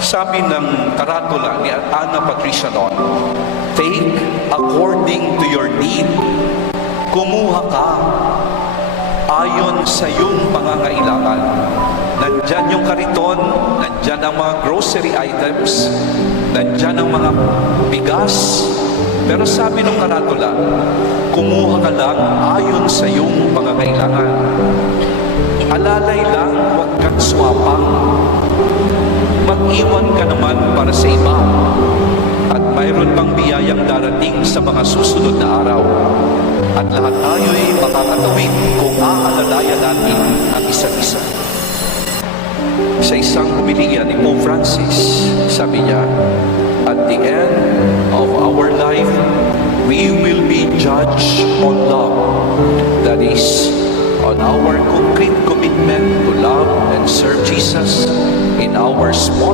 Sabi ng karatula ni Ana Patricia Don, take according to your need. Kumuha ka ayon sa iyong pangangailangan. Nandyan yung kariton, nandyan ang mga grocery items, nandyan ang mga bigas. Pero sabi ng karatula, kumuha ka lang ayon sa iyong pangangailangan. Alalay lang, huwag kang swapang. Mag-iwan ka naman para sa iba. At mayroon pang biyayang darating sa mga susunod na araw. At lahat tayo'y makakatawid kung aalalayan natin ang isa't isa. Sa isang humiliya ni Pope Francis, sabi niya, at the end of our life, we will be judged on love. That is, on our concrete commitment to love and serve Jesus in our small